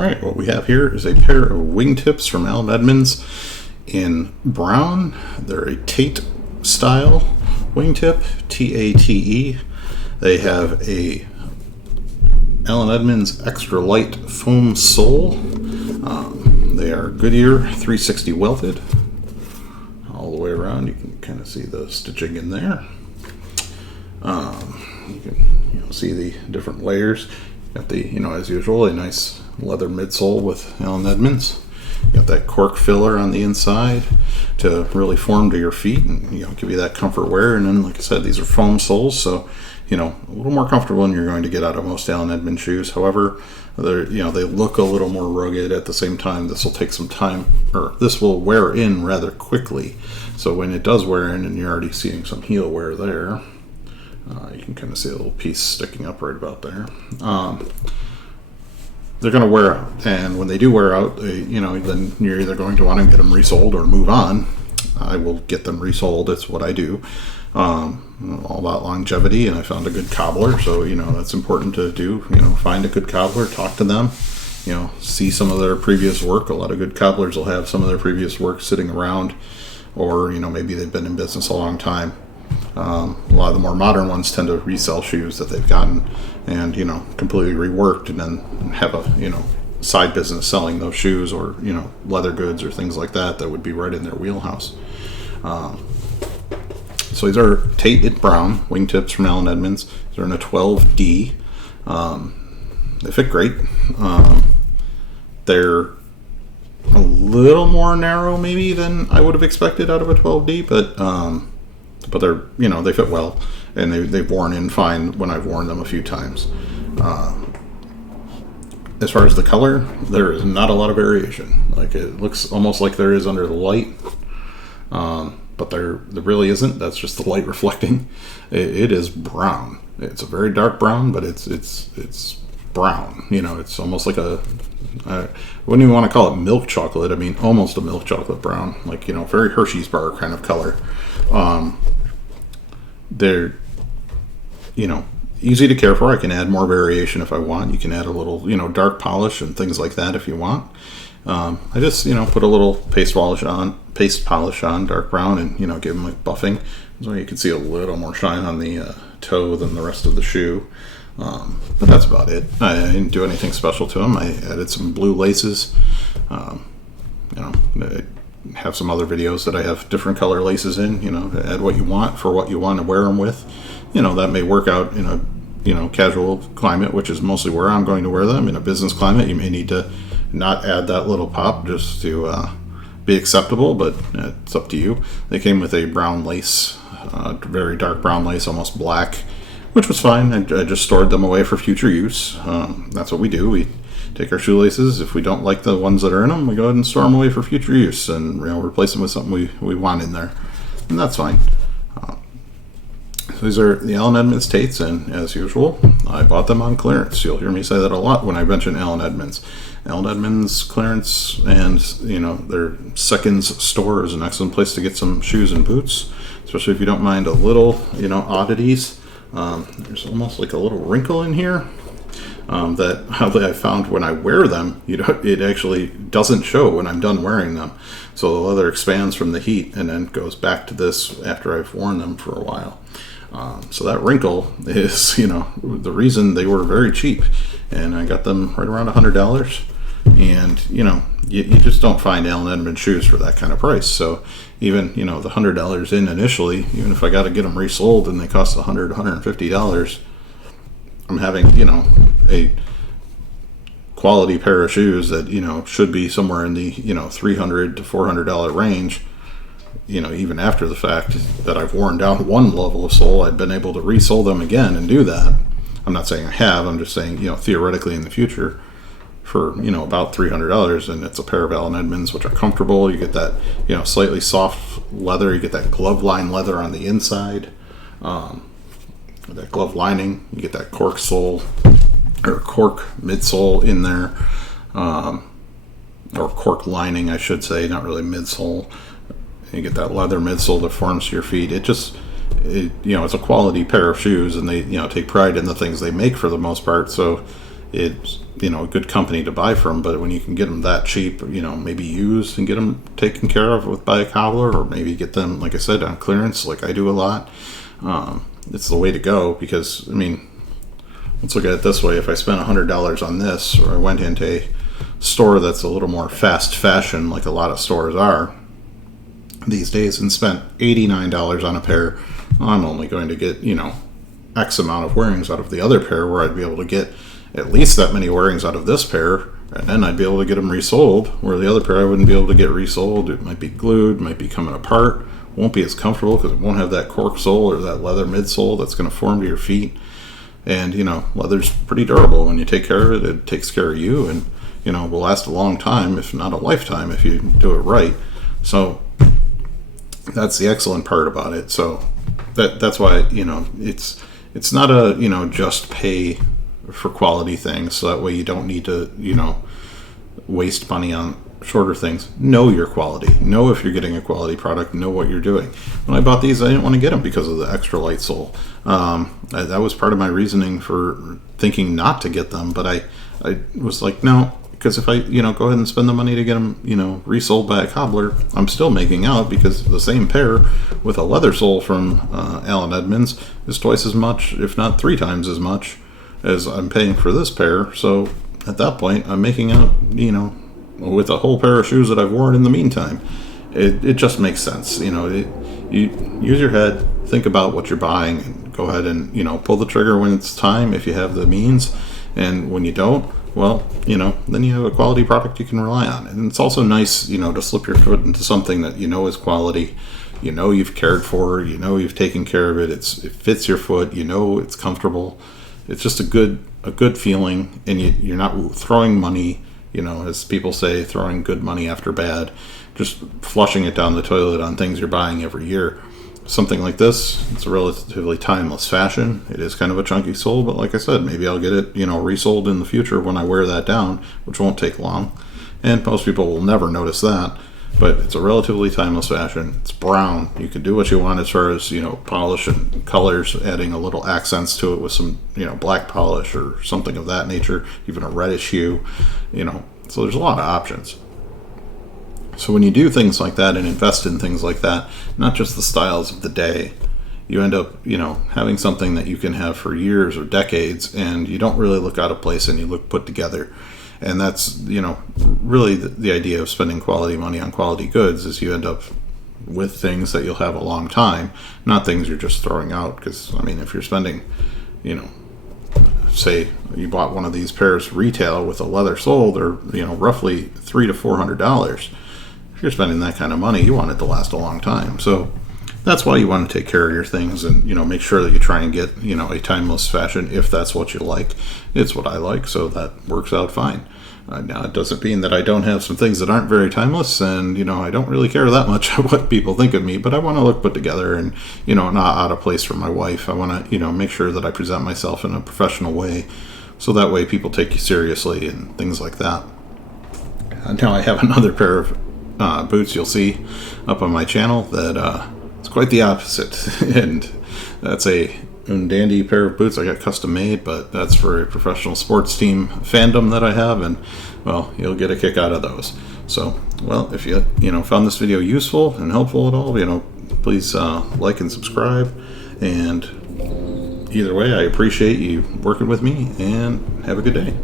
Alright, what we have here is a pair of wingtips from Edmunds in brown. They're a Tate style wingtip, T-A-T-E. They have a Edmunds Extralite Foam Sole. They are Goodyear 360 welted all the way around. You can kind of see the stitching in there. You can see the different layers. Got the, as usual, a nice leather midsole with Edmunds. Got that cork filler on the inside to really form to your feet and give you that comfort wear. And then, like I said, these are foam soles, so a little more comfortable than you're going to get out of most Edmunds shoes. However, they look a little more rugged. At the same time, this will take some time, or this will wear in rather quickly. So when it does wear in, and you're already seeing some heel wear there, you can kind of see a little piece sticking up right about there. They're going to wear out, and when they do wear out, then you're either going to want to get them resoled or move on. I will get them resoled. It's what I do. All about longevity, and I found a good cobbler, so that's important to do. Find a good cobbler, talk to them, see some of their previous work. A lot of good cobblers will have some of their previous work sitting around, or maybe they've been in business a long time. A lot of the more modern ones tend to resell shoes that they've gotten and completely reworked, and then have a side business selling those shoes, or leather goods or things like that would be right in their wheelhouse. So these are Tate brown wingtips from Edmunds. They're in a 12D. They fit great. They're a little more narrow maybe than I would have expected out of a 12D, but they're they fit well, and they've worn in fine when I've worn them a few times. As far as the color, there is not a lot of variation. Like, it looks almost like there is under the light, but there really isn't. That's just the light reflecting. It is brown. It's a very dark brown, but it's brown. It's almost like I wouldn't even want to call it milk chocolate. I mean, almost a milk chocolate brown, like very Hershey's bar kind of color. They're easy to care for. I can add more variation if I want. You can add a little dark polish and things like that if you want. I just put a little paste polish on dark brown, and give them like buffing, so you can see a little more shine on the toe than the rest of the shoe. But that's about it. I didn't do anything special to them. I added some blue laces. I have some other videos that I have different color laces in. Add what you want for what you want to wear them with. That may work out in a casual climate, which is mostly where I'm going to wear them. In a business climate, you may need to not add that little pop just to be acceptable, but it's up to you. They came with a brown lace, very dark brown lace, almost black, which was fine. I just stored them away for future use. That's what we do. We take our shoelaces. If we don't like the ones that are in them, we go ahead and store them away for future use, and replace them with something we want in there, and that's fine. So these are the Edmunds Tates, and as usual, I bought them on clearance. You'll hear me say that a lot when I mention Edmunds. Edmunds clearance, and their Seconds store is an excellent place to get some shoes and boots, especially if you don't mind a little oddities. There's almost like a little wrinkle in here that I found when I wear them, it actually doesn't show when I'm done wearing them. So the leather expands from the heat and then goes back to this after I've worn them for a while. So that wrinkle is, the reason they were very cheap, and I got them right around $100. And you just don't find Edmunds shoes for that kind of price. So even the $100 in initially, even if I got to get them resold and they cost $150, I'm having a quality pair of shoes that should be somewhere in the $300 to $400 range. Even after the fact that I've worn down one level of sole, I've been able to resole them again and do that. I'm not saying I have. I'm just saying theoretically in the future, for about $300, and it's a pair of Edmunds which are comfortable. You get that slightly soft leather. You get that glove line leather on the inside. That glove lining. You get that cork sole or cork midsole in there, or cork lining, I should say, not really midsole. You get that leather midsole that forms to your feet. It's a quality pair of shoes, and they take pride in the things they make for the most part. So it's, a good company to buy from. But when you can get them that cheap, maybe used and get them taken care of by a cobbler, or maybe get them, like I said, on clearance, like I do a lot, it's the way to go. Because, let's look at it this way. If I spent $100 on this, or I went into a store that's a little more fast fashion, like a lot of stores are these days, and spent $89 on a pair, I'm only going to get, X amount of wearings out of the other pair, where I'd be able to get at least that many wearings out of this pair, and then I'd be able to get them resold, where the other pair I wouldn't be able to get resold. It might be glued, might be coming apart, won't be as comfortable because it won't have that cork sole or that leather midsole that's going to form to your feet. And, leather's pretty durable. When you take care of it, it takes care of you, and, will last a long time, if not a lifetime, if you do it right. So that's the excellent part about it. So that's why, it's not a, just pay for quality things, so that way you don't need to, waste money on shorter things. Know your quality. Know if you're getting a quality product. Know what you're doing. When I bought these, I didn't want to get them because of the Extralite sole. That was part of my reasoning for thinking not to get them, but I was like, no, because if I, go ahead and spend the money to get them, resold by a cobbler, I'm still making out, because the same pair with a leather sole from Edmunds is twice as much, if not 3 times as much, as I'm paying for this pair. So at that point, I'm making out, with a whole pair of shoes that I've worn in the meantime. It just makes sense. You use your head, think about what you're buying, and go ahead and, pull the trigger when it's time, if you have the means. And when you don't, well, then you have a quality product you can rely on. And it's also nice, to slip your foot into something that is quality. You've cared for, you've taken care of it. It fits your foot, it's comfortable. It's just a good feeling, and you're not throwing money, as people say, throwing good money after bad, just flushing it down the toilet on things you're buying every year. Something like this, it's a relatively timeless fashion. It is kind of a chunky sole, but like I said, maybe I'll get it, resold in the future when I wear that down, which won't take long. And most people will never notice that. But it's a relatively timeless fashion. It's brown. You can do what you want as far as, polish and colors, adding a little accents to it with some, black polish or something of that nature, even a reddish hue, So there's a lot of options. So when you do things like that and invest in things like that, not just the styles of the day, you end up, having something that you can have for years or decades, and you don't really look out of place, and you look put together. And that's, really the idea of spending quality money on quality goods, is you end up with things that you'll have a long time, not things you're just throwing out. Because, if you're spending, say you bought one of these pairs retail with a leather sole, they're, roughly $300 to $400. If you're spending that kind of money, you want it to last a long time. So that's why you want to take care of your things, and make sure that you try and get a timeless fashion, if that's what you like. It's what I like, so that works out fine. Now, it doesn't mean that I don't have some things that aren't very timeless, and I don't really care that much what people think of me, but I want to look put together and not out of place for my wife. I want to make sure that I present myself in a professional way, so that way people take you seriously and things like that. Now I have another pair of boots you'll see up on my channel that it's quite the opposite. And that's a dandy pair of boots I got custom made, but that's for a professional sports team fandom that I have, and well, you'll get a kick out of those. So, well, if you found this video useful and helpful at all, please like and subscribe. And either way, I appreciate you working with me, and have a good day.